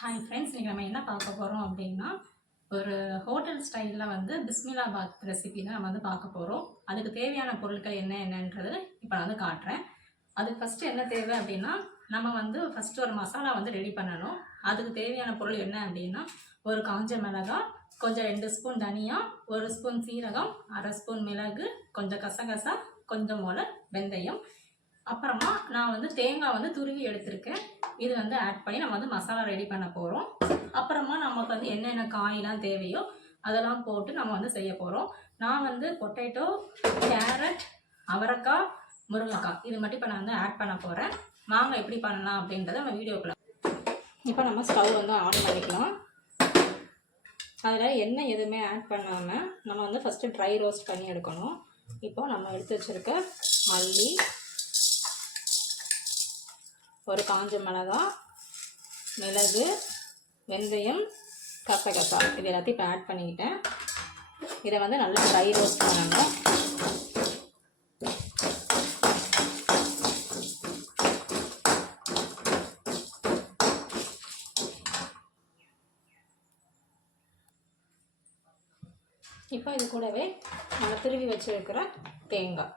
Hi friends இன்றைக்கி நம்ம என்ன பார்க்க போகிறோம் அப்படின்னா ஒரு ஹோட்டல் ஸ்டைலில் வந்து பிஸ்மிலாபாத் ரெசிபி தான் நம்ம வந்து பார்க்க போகிறோம் அதுக்கு தேவையான பொருட்கள் என்ன என்னன்றது இப்போ நான் வந்து காட்டுறேன். அதுக்கு ஃபஸ்ட்டு என்ன தேவை அப்படின்னா நம்ம வந்து ஃபஸ்ட்டு ஒரு மசாலா வந்து ரெடி பண்ணணும். அதுக்கு தேவையான பொருள் என்ன அப்படின்னா ஒரு காஞ்ச மிளகாய் கொஞ்சம் ரெண்டு ஸ்பூன் தனியா ஒரு ஸ்பூன் சீரகம் அரை ஸ்பூன் மிளகு கொஞ்சம் கசகசா கொஞ்சம் போல் வெந்தயம் அப்புறமா நான் வந்து தேங்காய் வந்து துருவி எடுத்திருக்கேன். இது வந்து ஆட் பண்ணி நம்ம வந்து மசாலா ரெடி பண்ண போகிறோம் அப்புறமா நமக்கு வந்து என்னென்ன காயெலாம் தேவையோ அதெல்லாம் போட்டு நம்ம வந்து செய்ய போகிறோம் நான் வந்து பொட்டேட்டோ கேரட் அவரைக்காய் முருங்கைக்காய் இது மட்டும் இப்போ நான் வந்து ஆட் பண்ண போகிறேன் வாங்க எப்படி பண்ணலாம் அப்படின்றத நம்ம வீடியோக்குள்ள இப்போ நம்ம ஸ்டவ் வந்து ஆன் பண்ணிக்கலாம். அதில் எண்ணெய் எதுவுமே ஆட் பண்ணாமல் நம்ம வந்து ஃபஸ்ட்டு ட்ரை ரோஸ்ட் பண்ணி எடுக்கணும். இப்போ நம்ம எடுத்து வச்சுருக்க மல்லி ஒரு காஞ்ச மிளகா மிளகு வெந்தயம் கசகசா. இது எல்லாத்தையும் இப்போ ஆட் பண்ணிக்கிட்டேன். இதை வந்து நல்லா ட்ரை ரோஸ்ட் பண்ணணும். இப்போ இது கூடவே நம்ம திருவி வச்சுருக்கிற தேங்காய்.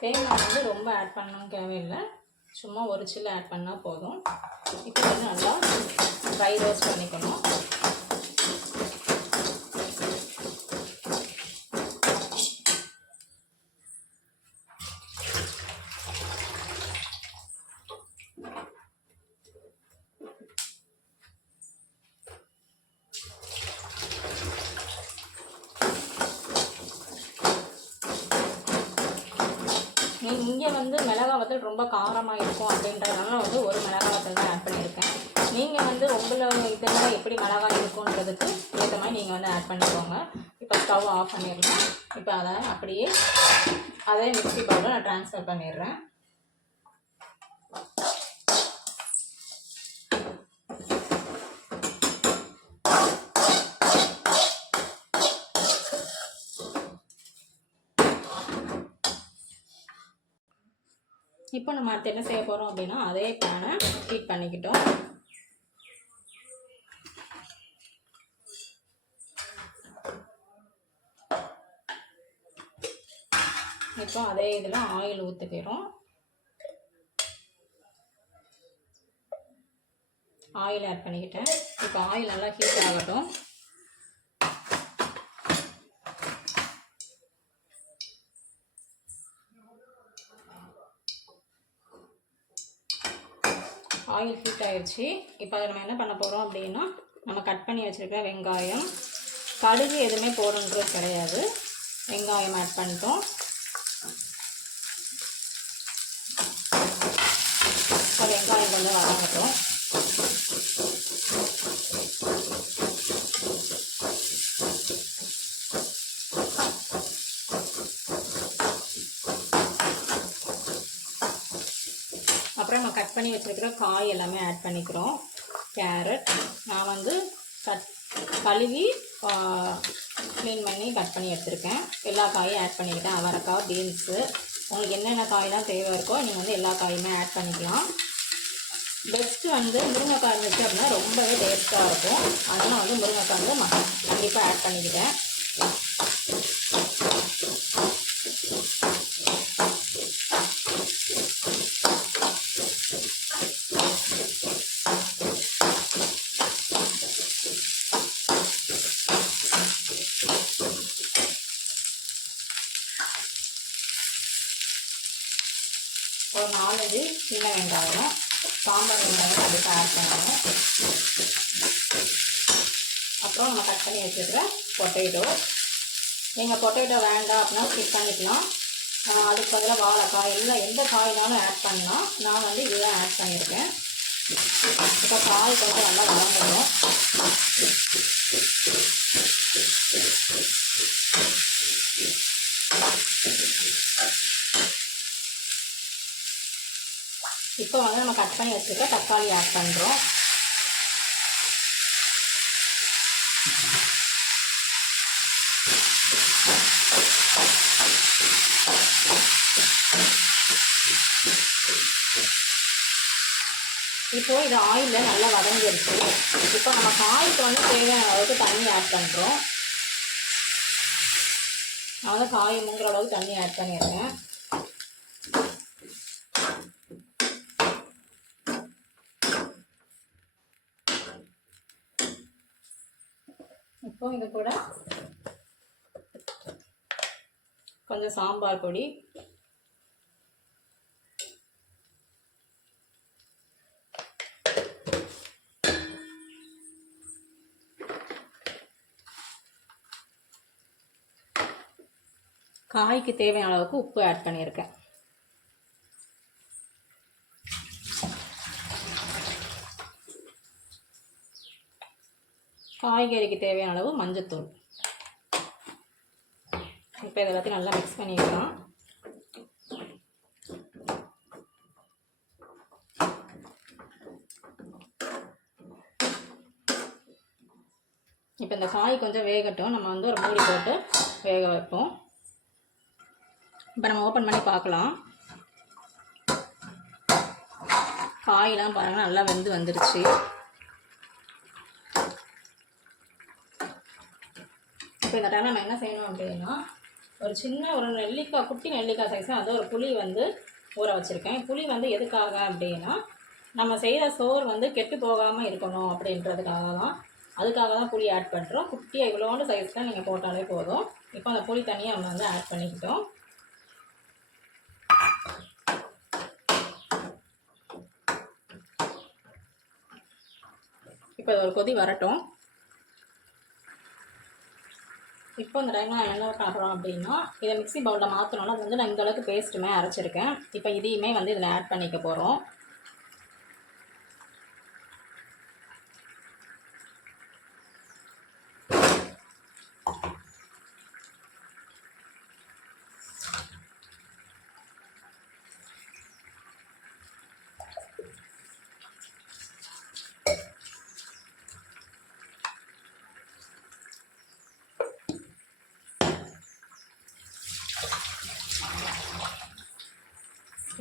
தேங்காய் வந்து ரொம்ப ஆட் பண்ணணும் தேவையில்லை. சும்மா ஒரு சில்லு ஆட் பண்ணால் போதும். இப்போ வந்து நல்லா ட்ரை ரோஸ்ட் பண்ணிக்கணும். இங்கே வந்து மிளகா வத்தல் ரொம்ப காரமாக இருக்கும் அப்படின்றதுனால வந்து ஒரு மிளகா வத்தல் தான் ஆட் பண்ணியிருக்கேன். நீங்கள் வந்து உங்களை இதில் எப்படி மிளகா இருக்குன்றதுக்கு ஏற்ற மாதிரி நீங்கள் வந்து ஆட் பண்ணிக்கோங்க. இப்போ ஸ்டவ் ஆஃப் பண்ணிடலாம். இப்போ அதை அப்படியே அதே மிக்ஸி பவுலில் நான் ட்ரான்ஸ்ஃபர் பண்ணிடுறேன். இப்போ நம்ம அடுத்து என்ன செய்ய போகிறோம் அப்படின்னா அதே பேனை ஹீட் பண்ணிக்கிட்டோம். இப்போ அதே இதில் ஆயில் ஊற்றிக்கிறோம் ஆயில் ஆட் பண்ணிக்கிட்டேன். இப்போ ஆயில் நல்லா ஹீட் ஆகட்டும். ஆயில் ஹீட் ஆயிடுச்சு இப்போ அதை நம்ம என்ன பண்ண போகிறோம் அப்படின்னா நம்ம கட் பண்ணி வச்சுருக்க வெங்காயம் கடுகு எதுவுமே போடணுன்றது கிடையாது. வெங்காயம் ஆட் பண்ணிட்டோம் இப்போ வெங்காயம் கொஞ்சம் வதங்கட்டும் அப்புறம் நம்ம கட் பண்ணி வச்சுருக்கிற காய் எல்லாமே ஆட் பண்ணிக்கிறோம். கேரட் நான் வந்து கட் கழுவி க்ளீன் பண்ணி கட் பண்ணி எடுத்திருக்கேன் எல்லா காயும் ஆட் பண்ணிக்கிட்டேன். அவரைக்காய் பீன்ஸு உங்களுக்கு என்னென்ன காயெல்லாம் தேவை இருக்கோ நீங்கள் வந்து எல்லா காயுமே ஆட் பண்ணிக்கலாம். பெஸ்ட்டு வந்து முருங்கைக்காய் இருந்துச்சு அப்படின்னா ரொம்பவே டேஸ்ட்டாக இருக்கும். அதனால் வந்து முருங்கைக்காய் வந்து ம கண்டிப்பாக ஆட் பண்ணிக்கிட்டேன் ஒரு நாலஞ்சு சின்ன வெங்காயம் சாம்பார் வெங்காயம் அதுக்கு ஆட் பண்ணணும் அப்புறம் நம்ம கட் பண்ணி வச்சுருக்கிற பொட்டேட்டோ நீங்கள் பொட்டேட்டோ வேண்டாம் அப்படின்னா ஸ்கிப் பண்ணிக்கலாம். அதுக்கு பதிலாக வாழைக்காய் இல்லை எந்த காயினாலும் ஆட் பண்ணலாம். நான் வந்து இதுதான் ஆட் பண்ணியிருக்கேன். இப்போ காய் கொஞ்சம் நல்லா வளர்ந்துடும் இப்போ வந்து நம்ம கட் பண்ணி வச்சுருக்க தக்காளி ஆட் பண்ணுறோம் இப்போது இது ஆயிலில் நல்லா வதங்கிருச்சு. இப்போ நம்ம காய்க்கு வந்து தேவையான அளவுக்கு தண்ணி ஆட் பண்ணுறோம் நான் காய் முங்குற அளவுக்கு தண்ணி ஆட் பண்ணியிருக்கேன். இப்போ இது கூட. கொஞ்சம் சாம்பார் பொடி. காய்க்கு தேவையான அளவுக்கு உப்பு ஆட் பண்ணியிருக்கேன். காய்கறிக்கு தேவையான அளவு மஞ்சத்தூள். இப்போ இதை எல்லாத்தையும் நல்லா மிக்ஸ் பண்ணிக்கலாம் இப்போ இந்த காய் கொஞ்சம் வேகட்டும். நம்ம வந்து ஒரு மூடி போட்டு வேக வைப்போம். இப்போ நம்ம ஓப்பன் பண்ணி பார்க்கலாம். காயெலாம் பாருங்கள் நல்லா வெந்து வந்துருச்சு. இப்போ இந்த டைமில் நம்ம என்ன செய்யணும் அப்படின்னா ஒரு சின்ன ஒரு நெல்லிக்காய் குட்டி நெல்லிக்காய் சைஸ் அது ஒரு புளி வந்து ஊற வச்சுருக்கேன். புளி வந்து எதுக்காக அப்படின்னா நம்ம செய்கிற சோறு வந்து கெட்டு போகாமல் இருக்கணும் அப்படின்றதுக்காக தான். அதுக்காக தான் புளி ஆட் பண்ணுறோம் குட்டியாக இவ்வளோண்டு சைஸில் நீங்கள் போட்டாலே போதும். இப்போ அந்த புளி தனியாக நம்ம வந்து ஆட் பண்ணிக்கிட்டோம். இப்போ ஒரு கொதி வரட்டும். இப்போ இந்த டைமில் நான் என்ன பண்ணுறோம் அப்படின்னா இதை மிக்ஸி பவுலில் மாற்றணும்னா அது வந்து நான் இந்த அளவுக்கு பேஸ்ட்டுமே அரைச்சிருக்கேன். இப்போ இதையுமே வந்து இதில் ஆட் பண்ணிக்க போகிறோம்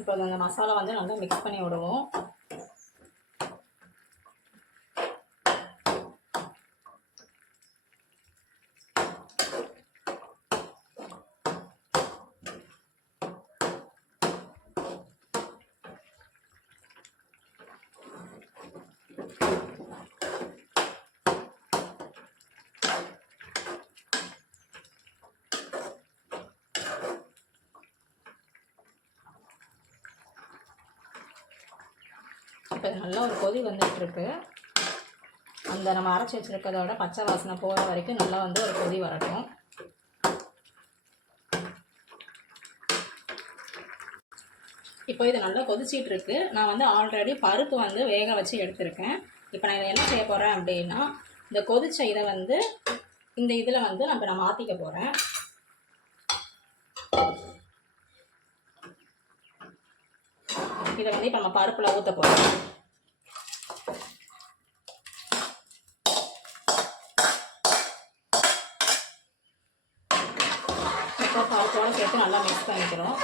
இப்போ அந்த மசாலா வந்து நல்லா மிக்ஸ் பண்ணி விடுவோம். இப்போ நல்லா ஒரு கொதி வந்துட்டுருக்கு அந்த நம்ம அரைச்சி வச்சுருக்கிறதோட பச்சை வாசனை போகிற வரைக்கும் நல்லா வந்து ஒரு கொதி வரட்டும். இப்போ இது நல்லா கொதிச்சிட்டு இருக்கு நான் வந்து ஆல்ரெடி பருப்பு வந்து வேக வச்சு எடுத்திருக்கேன். இப்போ நான் இதை என்ன செய்ய போகிறேன் அப்படின்னா இந்த கொதிச்ச இதை வந்து இந்த இதில் வந்து நம்ம நான் மாற்றிக்க போகிறேன் இதை வந்து இப்போ நம்ம பருப்பில் ஊற்ற போகிறோம் இப்போ பருப்போடு சேர்த்து நல்லா மிக்ஸ் பண்ணிக்கிறோம்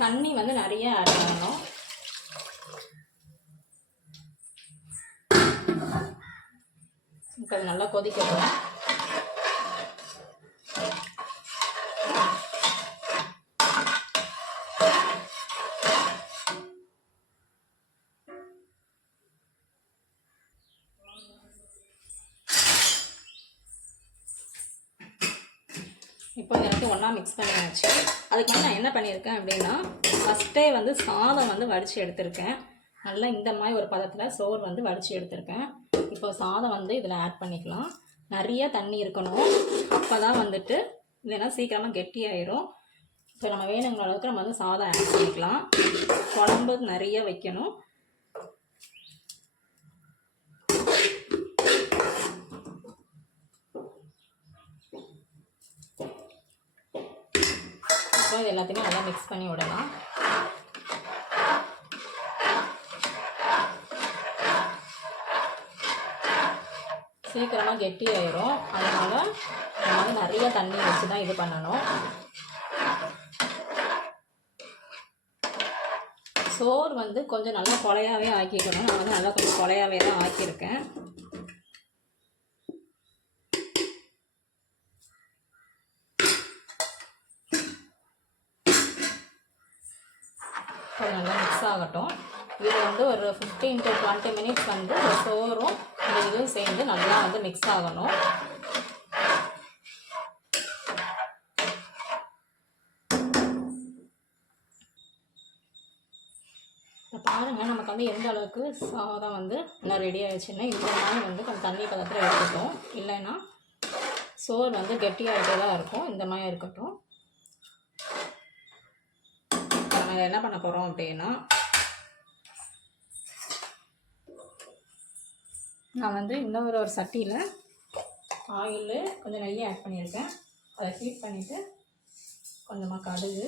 தண்ணி வந்து நிறைய ஆட் பண்ணணும் இப்போ அது நல்லா கொதிக்கணும் இப்போ எனக்கு ஒன்றா மிக்ஸ் பண்ணியாச்சு. அதுக்கு வந்து நான் என்ன பண்ணியிருக்கேன் அப்படின்னா ஃபஸ்ட்டே வந்து சாதம் வந்து வடித்து எடுத்திருக்கேன். நல்லா இந்த மாதிரி ஒரு பதத்தில் சோறு வந்து வடித்து எடுத்திருக்கேன். இப்போ சாதம் வந்து இதில் ஆட் பண்ணிக்கலாம். நிறைய தண்ணி இருக்கணும். அப்போ தான் வந்துட்டு இல்லைன்னா சீக்கிரமாக கெட்டியாயிரும். இப்போ நம்ம வேணுங்கிற அளவுக்கு நம்ம வந்து சாதம் ஆட் பண்ணிக்கலாம். குழம்பு நிறைய வைக்கணும். இப்போ இது எல்லாத்தையுமே நல்லா மிக்ஸ் பண்ணி விடலாம். சீக்கிரமாக கெட்டி ஆயிரும் அதனால் நம்ம வந்து நிறைய தண்ணி வச்சு தான் இது பண்ணணும். சோறு வந்து கொஞ்சம் நல்லா கொலையாகவே ஆக்கிக்கணும். நான் வந்து நல்லா கொஞ்சம் கொலையாகவே தான் ஆக்கியிருக்கேன். நல்லா மிக்ஸ் ஆகட்டும். இது வந்து ஒரு ஃபிஃப்டீன் டு டுவெண்ட்டி மினிட்ஸ் வந்து இந்த சோறும் இந்த இதுவும் சேர்ந்து நல்லா வந்து மிக்ஸ் ஆகணும். பாருங்கள் நமக்கு வந்து எந்த அளவுக்கு சாதம் வந்து இன்னும் ரெடி ஆயிடுச்சுன்னா இந்த மாதிரி வந்து கொஞ்சம் தண்ணி பதத்தில் எடுத்துக்கிட்டோம் இல்லைன்னா சோறு வந்து கெட்டியாகிட்டே தான் இருக்கும். இந்த மாதிரி இருக்கட்டும். நாங்கள் என்ன பண்ண போகிறோம் அப்படின்னா நான் வந்து இன்னொரு ஒரு சட்டியில் ஆயில் கொஞ்சம் நெய்யை ஆட் பண்ணியிருக்கேன். அதை ஹீட் பண்ணிவிட்டு கொஞ்சமாக கடுகு.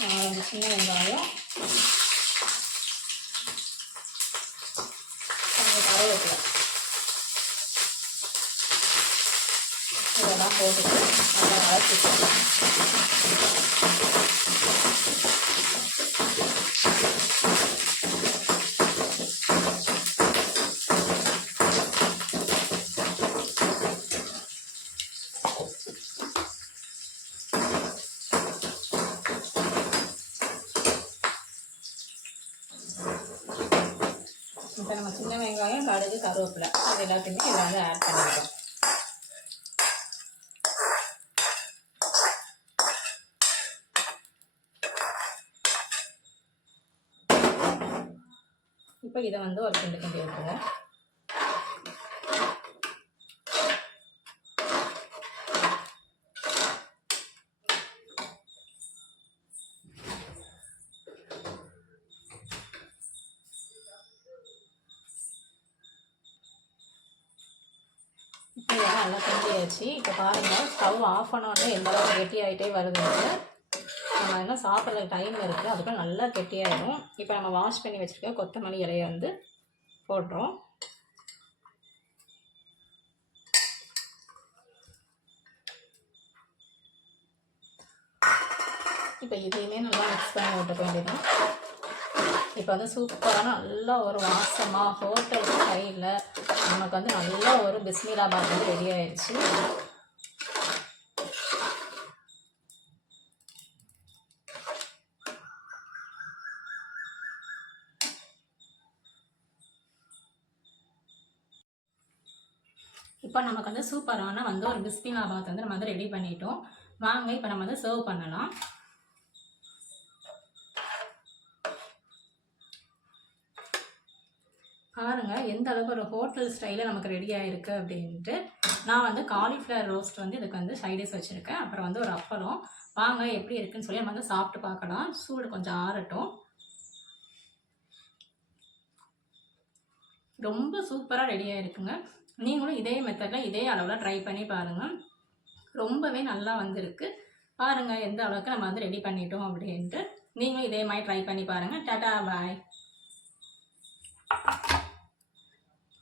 நாலஞ்சு சின்ன வெங்காயம். கொஞ்சம் கருவேப்பிலை. இதெல்லாம் போட்டுட்டு நல்லா வளர்த்துக்கலாம் இப்போ நம்ம சின்ன வெங்காயம் கடுகு கருவேப்பிலை. அது எல்லாத்தையுமே இதில் வந்து ஆட் பண்ணிக்கிறோம் இப்போ இதை வந்து ஒரு கிண்டு கிண்டி வைக்கிறோம் இப்போ இதெல்லாம் நல்லா இப்போ பாருங்கள் ஸ்டவ் ஆஃப் பண்ணோடனே எந்த அளவுக்கு கெட்டி ஆகிட்டே வருதுன்னு நம்ம என்ன சாப்பிட்ற டைம் இருக்குது அதுக்குள்ள நல்லா கெட்டியாயிடும் இப்போ நம்ம வாஷ் பண்ணி வச்சுருக்க கொத்தமல்லி இலையை வந்து போடுறோம். இப்போ இதையுமே நல்லா மிக்ஸ் பண்ணி விட்டுக்க வேண்டியதான் இப்போ வந்து சூப்பரான நல்லா ஒரு வாசமாக ஹோட்டல் ஸ்டைலில் நமக்கு வந்து நல்ல ஒரு பிஸ்மிலாபாத் வந்து ரெடி ஆயிடுச்சு இப்போ நமக்கு வந்து சூப்பரான வந்து ஒரு பிஸ்மிலாபாத் வந்து நம்ம வந்து ரெடி பண்ணிட்டோம். வாங்க இப்போ நம்ம வந்து சர்வ் பண்ணலாம் பாருங்கள் எந்த அளவுக்கு ஒரு ஹோட்டல் ஸ்டைலில் நமக்கு ரெடி ஆகிருக்கு அப்படின்ட்டு நான் வந்து காலிஃப்ளவர் ரோஸ்ட் வந்து இதுக்கு வந்து சைடிஸ் வச்சுருக்கேன். அப்புறம் வந்து ஒரு அப்பளம். வாங்க எப்படி இருக்குன்னு சொல்லி நம்ம வந்து சாப்பிட்டு பார்க்கலாம். சூடு கொஞ்சம் ஆறட்டும். ரொம்ப சூப்பராக ரெடியாக இருக்குங்க நீங்களும் இதே மெத்தடில் இதே அளவில் ட்ரை பண்ணி பாருங்கள் ரொம்பவே நல்லா வந்திருக்கு. பாருங்கள் எந்த அளவுக்கு நம்ம வந்து ரெடி பண்ணிட்டோம் அப்படின்ட்டு. நீங்களும் இதே மாதிரி ட்ரை பண்ணி பாருங்கள் டாடா பாய்